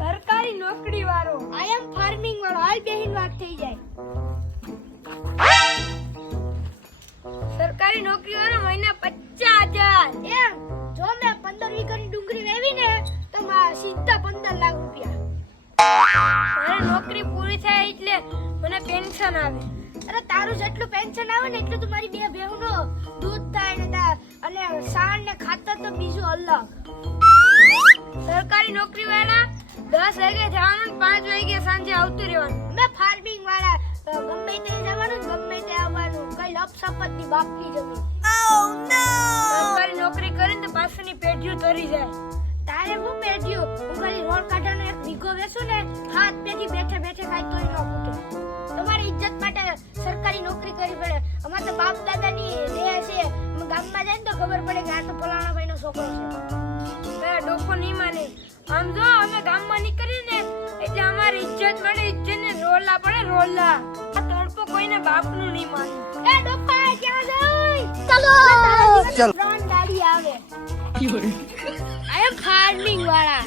સરકારી નોકરી વાળો. આઈ એમ ફાર્મિંગ વાળો. હાલ બેહીન વાત થઈ જાય. સરકારી નોકરી વાળો મહિના 50,000. એમ જો મેં 15 વીઘાની ડુંગળી વાવી ને તો સીધા 15 લાખ રૂપિયા. મારે નોકરી પૂરી થાય એટલે મને પેન્શન આવે. અરે તારું જેટલું પેન્શન આવે ને એટલું તમારી બે ભેહુંનો દૂધ થાય ને અને સાણ ને ખાતર તો બીજું અલગ. સરકારી નોકરી વાળા 10 વાગે જવાનું, 5 વાગે સાંજે આવતું રહેવાનું. મેં ફાર્મિંગ વાળા ગમે તે જવાનું ગમે તે આવવાનું. કઈ લપ સપત ની બાપની જમીન. સરકારી નોકરી કરીને તો પાછળની પેઢીઓ તરી જાય. તારે હું પેઢ્યું હું ખાલી રોડ કાઢાનો એક વીઘો વેચું ને હાથ પેઢી બેઠે બેઠે ખાઈ તોય ન મૂકે. તમારી ઇજ્જત માટે સરકારી નોકરી કરવી પડે. અમાર તો બાપ દાદાની દેહ છે. ગામમાં જાય ને તો ખબર પડે કે આ તો ફલાણા ભાઈનો છોકરો છે. તારા ડોકો નહીં માને. આમ જો અમે ગામમાં નીકળીએ ને એટલે અમારી ઇજ્જત મળે. ઇજ્જતને રોલા પડે રોલા. આ તડકો કોઈને બાપનું નહીં માને. એ ડોફા ક્યાં જાય? ચલો ત્રણ દાડી આવે. આઈ એમ ફાર્મિંગ વાળા.